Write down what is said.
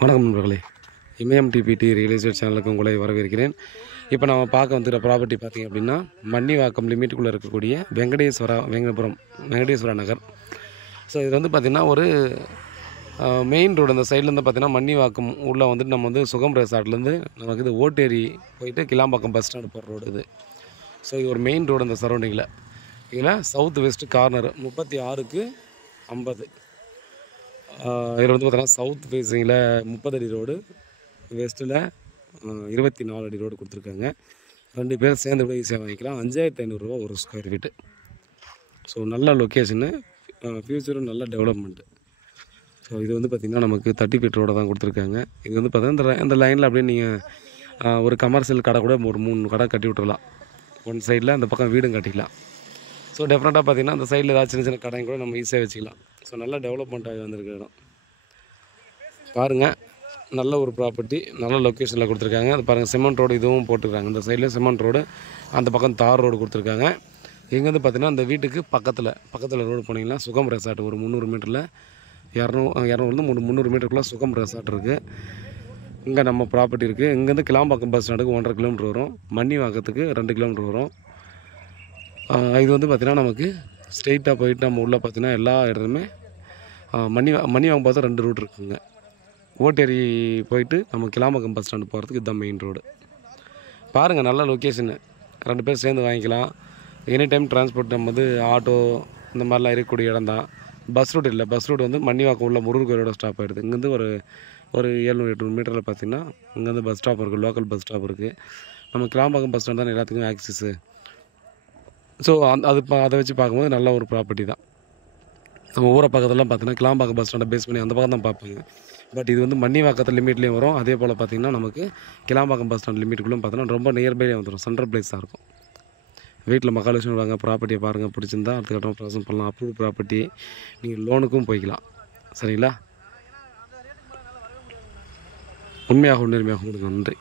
வணக்கம் நண்பர்களே, இமயம் DBT real estate சேனலுக்கு உங்களை வரவேற்கிறேன். இப்போ நம்ம பார்க்க வந்துற ப்ராப்பர்ட்டி பார்த்திங்க அப்படின்னா, மன்னிவாக்கம் லிமிட்டுக்குள்ளே இருக்கக்கூடிய வெங்கடேஸ்வரா நகர். ஸோ இது வந்து பார்த்திங்கன்னா ஒரு மெயின் ரோடு. அந்த சைட்லேருந்து பார்த்திங்கன்னா மன்னிவாக்கம் உள்ளே வந்துட்டு நம்ம வந்து சுகம் ரெசார்ட்லேருந்து நமக்கு இது ஓட்டேரி போயிட்டு கிளாம்பாக்கம் பஸ் ஸ்டாண்டு போகிற ரோடு இது. ஸோ இது ஒரு மெயின் ரோடு அந்த சரௌண்டிங்கில். இதில் சவுத் வெஸ்ட் கார்னர் 36க்கு 50. இதில் வந்து பார்த்தீங்கன்னா சவுத் ஃபேஸிங்கில் 30 அடி ரோடு, வெஸ்ட்டில் 24 அடி ரோடு கொடுத்துருக்காங்க. 2 பேர் சேர்ந்து கூட ஈஸியாக வாங்கிக்கலாம். 5500 ரூபா ஒரு ஸ்கொயர் ஃபீட்டு. ஸோ நல்ல லொக்கேஷனு, ஃப்யூச்சரும் நல்ல டெவலப்மெண்ட்டு. ஸோ இது வந்து பார்த்திங்கன்னா நமக்கு 30 ஃபீட் ரோடு தான் கொடுத்துருக்காங்க. இது வந்து பார்த்தீங்கன்னா இந்த லைனில் அப்படியே நீங்கள் ஒரு கமர்ஷியல் கடை கூட ஒரு 3 கடை கட்டி விட்டுறலாம். ஒன் சைடில் அந்த பக்கம் வீடும் கட்டிக்கலாம். ஸோ டெஃபினட்டாக பார்த்திங்கன்னா அந்த சைடில் ஏதாவது சின்ன சின்ன கடையும் கூட நம்ம ஈஸியாக வச்சுக்கலாம். ஸோ நல்லா டெவலப்மெண்ட்டாகி வந்திருக்க இடம் பாருங்கள். நல்ல ஒரு ப்ராப்பர்ட்டி, நல்ல லொக்கேஷனில் கொடுத்துருக்காங்க. அது பாருங்கள், சிமெண்ட் ரோடு இதுவும் போட்டுருக்காங்க. இந்த சைடில் சிமெண்ட் ரோடு, அந்த பக்கம் தார் ரோடு கொடுத்துருக்காங்க. இங்கேருந்து பார்த்திங்கன்னா அந்த வீட்டுக்கு பக்கத்தில் ரோடு போனீங்கன்னா சுகம் ரெசார்ட் ஒரு 300 மீட்டரில் 300 மீட்டருக்குள்ளே சுகம் ரெசார்ட் இருக்குது. இங்கே நம்ம ப்ராப்பர்ட்டி இருக்குது. இங்கேருந்து கிளாம்பாக்கம் பஸ் ஸ்டாண்டுக்கு 1.5 கிலோமீட்டர் வரும். மன்னிவாக்கத்துக்கு 2 கிலோமீட்டர் வரும். இது வந்து பார்த்திங்கன்னா நமக்கு ஸ்ட்ரெயிட்டாக போயிட்டு நம்ம உள்ளே பார்த்திங்கன்னா எல்லா இடத்துலையுமே மன்னிவாக்கம் பார்த்தா 2 ரூட் இருக்குங்க. ஓட்டேரி போயிட்டு நம்ம கிளாம்பாக்கம் பஸ் ஸ்டாண்டு போகிறதுக்கு இதுதான் மெயின் ரோடு. பாருங்கள், நல்ல லொக்கேஷனு. 2 பேர் சேர்ந்து வாங்கிக்கலாம். எனி டைம் டிரான்ஸ்போர்ட் நம்ம வந்து ஆட்டோ இந்த மாதிரிலாம் இருக்கக்கூடிய இடம் தான். பஸ் ரூட் இல்லை. பஸ் ரூட் வந்து மன்னிவாக்கம் உள்ள முருகர் கோயிலோட ஸ்டாப் ஆகிடுது. இங்கேருந்து ஒரு 700-800 மீட்டரில் பார்த்திங்கன்னா இங்கேருந்து பஸ் ஸ்டாப் இருக்குது, லோக்கல் பஸ் ஸ்டாப் இருக்குது. நம்ம கிளாம்பாக்கம் பஸ் ஸ்டாண்ட் தான் எல்லாத்துக்குமே ஆக்சஸ்ஸு. ஸோ அதை வச்சு பார்க்கும்போது நல்ல ஒரு ப்ராப்பர்ட்டி தான். நம்ம ஊரை பக்கத்துலாம் பார்த்தீங்கன்னா கிளாம்பாக்கம் பஸ் ஸ்டாண்டை பேஸ் பண்ணி அந்த பக்கம் தான் பார்ப்பாங்க. பட் இது வந்து மன்னிவாக்கத்தில் லிமிட்லேயும் வரும். அதே போல் பார்த்திங்கன்னா நமக்கு கிளாம்பாக்கம் பஸ் ஸ்டாண்ட் லிமிட்டுக்குள்ளே பார்த்தீங்கன்னா ரொம்ப நியர்பைலே வந்துடும். சென்ட்ரல் பிளேஸாக இருக்கும். வீட்டில் மகாலட்சுமி வாங்க, ப்ராப்பர்ட்டியை பாருங்கள், பிடிச்சிருந்தா அடுத்த கட்டம் ப்ராசஸ் பண்ணலாம். அப்ரூவ் ப்ராப்பர்ட்டி, நீங்கள் லோனுக்கும் போய்க்கலாம். சரிங்களா? உண்மையாக நேர்மையாக உங்களுக்கு நன்றி.